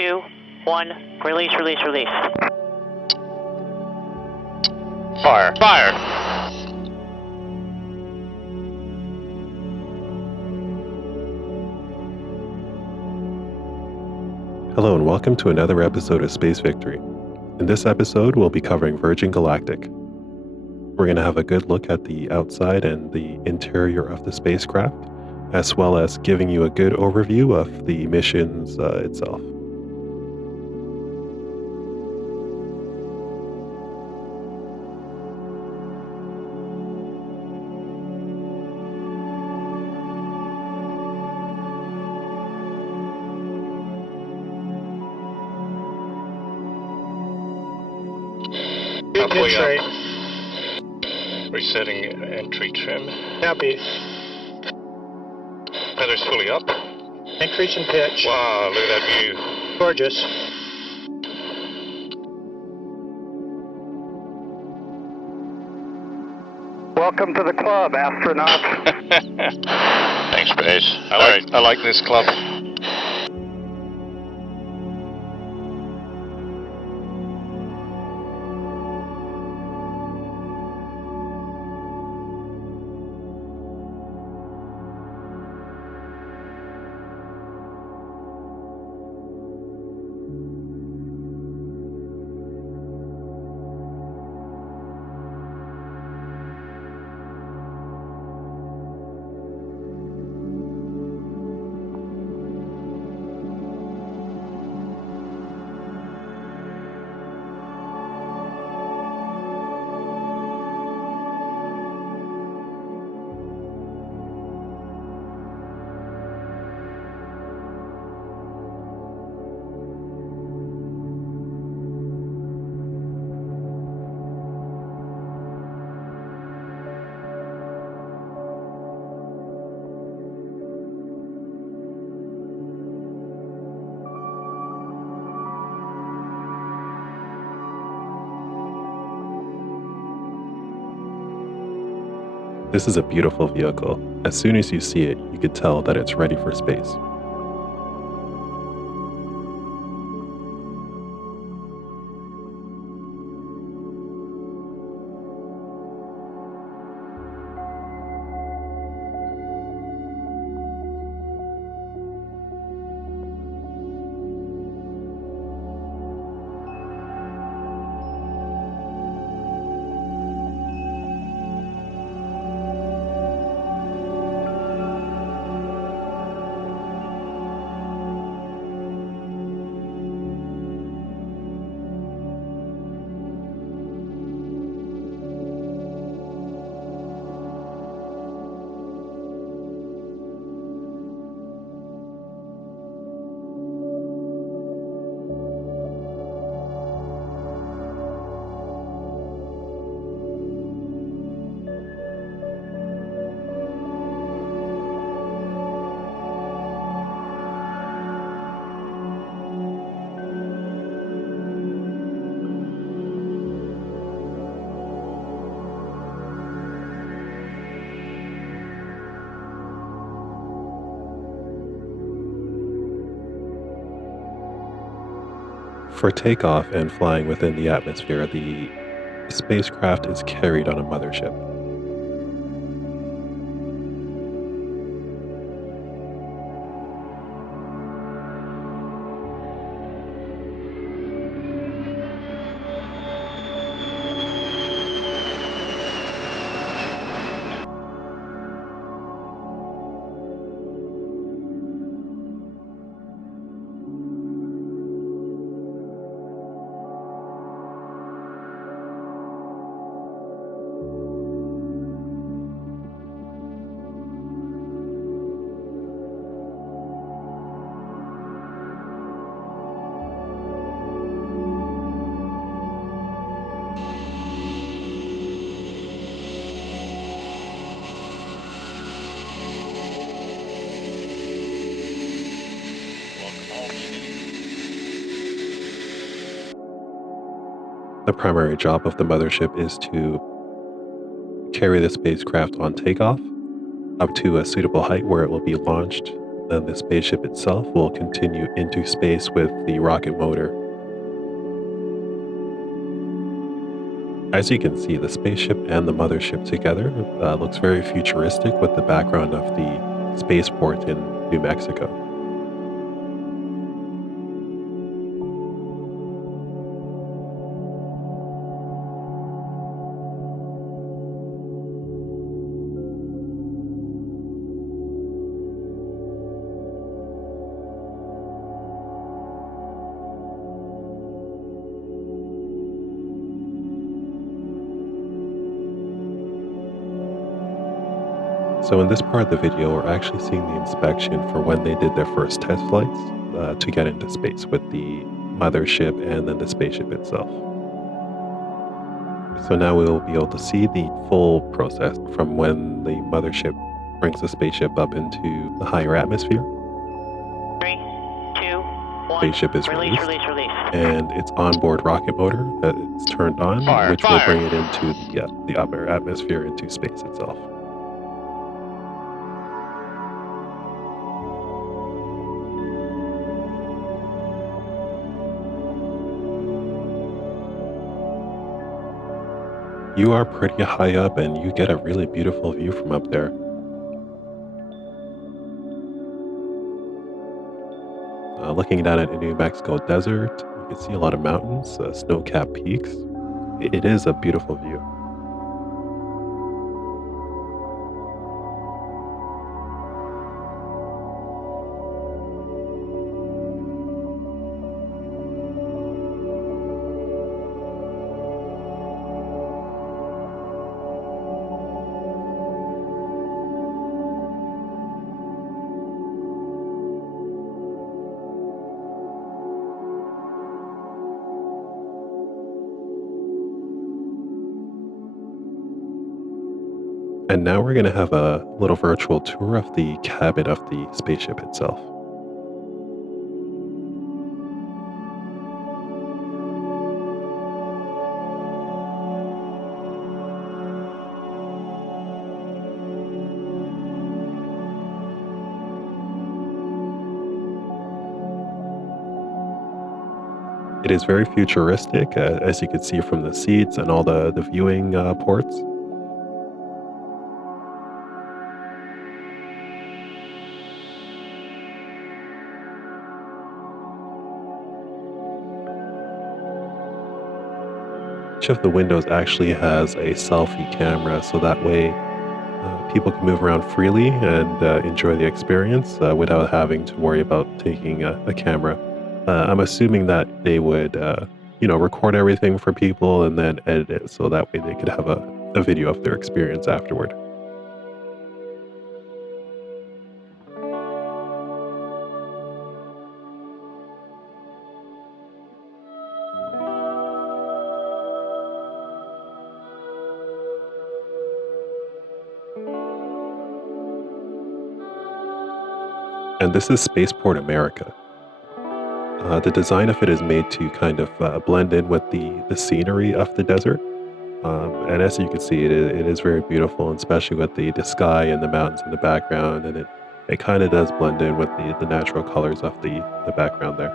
2, 1, release, release, release. Fire. Fire! Hello and welcome to another episode of Space Victory. In this episode, we'll be covering Virgin Galactic. We're going to have a good look at the outside and the interior of the spacecraft, as well as giving you a good overview of the missions itself. Halfway up. Resetting entry trim. Copy. Feathers fully up. Increase in pitch. Wow, look at that view. Gorgeous. Welcome to the club, astronaut. Thanks, Space. I like this club. This is a beautiful vehicle. As soon as you see it, you could tell that it's ready for space. For takeoff and flying within the atmosphere, the spacecraft is carried on a mothership. The primary job of the mothership is to carry the spacecraft on takeoff up to a suitable height where it will be launched Then the spaceship itself will continue into space with the rocket motor. As you can see, the spaceship and the mothership together looks very futuristic with the background of the spaceport in New Mexico. So in this part of the video, we're actually seeing the inspection for when they did their first test flights to get into space with the mothership and then the spaceship itself. So now we'll be able to see the full process from when the mothership brings the spaceship up into the higher atmosphere. 3, 2, 1. Spaceship is Release, released, release, release. and its onboard rocket motor is turned on, Fire, which fire. will bring it into the upper atmosphere, into space itself. You are pretty high up and you get a really beautiful view from up there. Looking down at the New Mexico desert, you can see a lot of mountains, snow-capped peaks. It is a beautiful view. And now we're going to have a little virtual tour of the cabin of the spaceship itself. It is very futuristic, as you can see from the seats and all the viewing ports. Each of the windows actually has a selfie camera, so that way people can move around freely and enjoy the experience without having to worry about taking a camera. I'm assuming that they would, record everything for people and then edit it so that way they could have a video of their experience afterward. And this is Spaceport America. The design of it is made to kind of blend in with the scenery of the desert. And as you can see, it is very beautiful, and especially with the sky and the mountains in the background. And it kind of does blend in with the natural colors of the background there.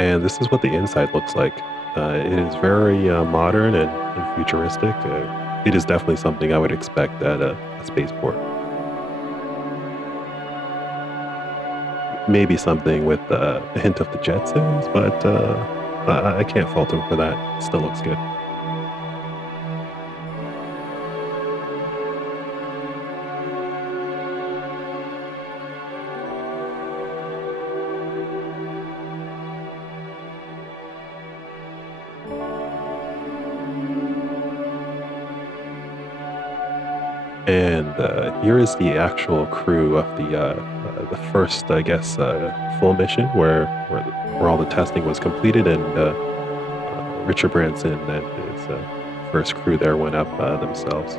And this is what the inside looks like. It is very modern and futuristic. It is definitely something I would expect at a spaceport. Maybe something with a hint of the Jetsons, but I can't fault him for that. It still looks good. And here is the actual crew of the first, I guess, full mission where all the testing was completed, and Richard Branson and his first crew there went up themselves.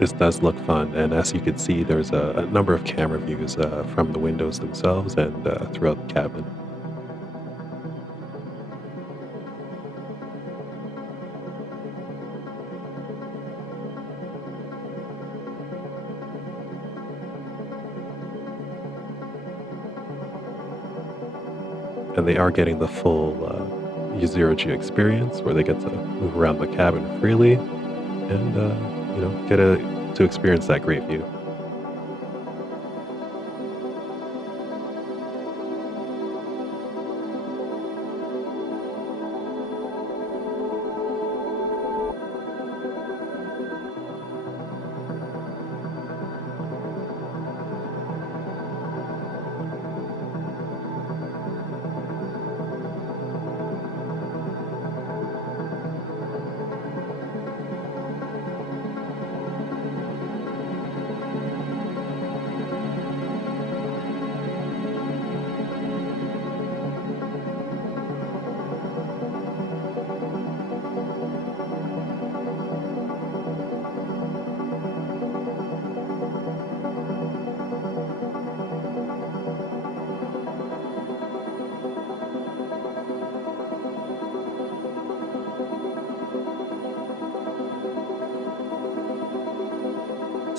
This does look fun, and as you can see, there's a number of camera views from the windows themselves and throughout the cabin. And they are getting the full zero-G experience, where they get to move around the cabin freely and get to experience that great view.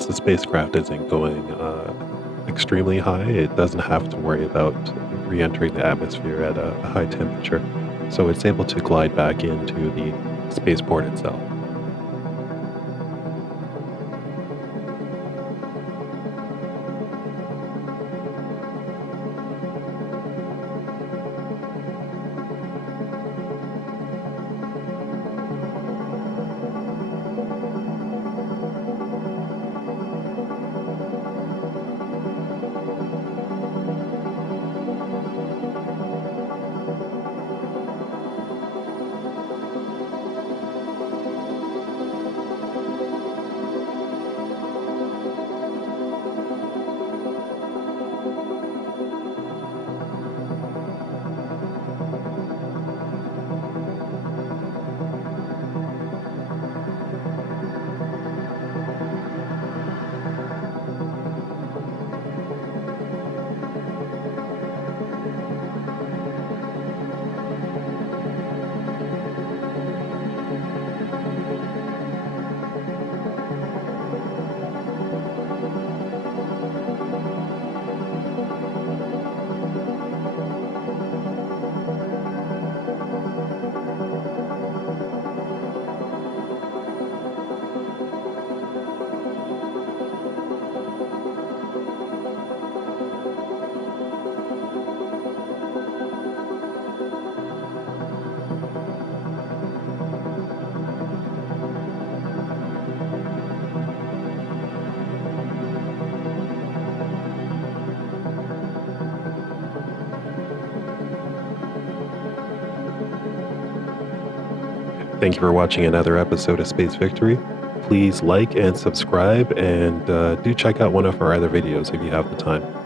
since the spacecraft isn't going extremely high, it doesn't have to worry about re-entering the atmosphere at a high temperature. So it's able to glide back into the spaceport itself. Thank you for watching another episode of Space Victory. Please like and subscribe, and do check out one of our other videos if you have the time.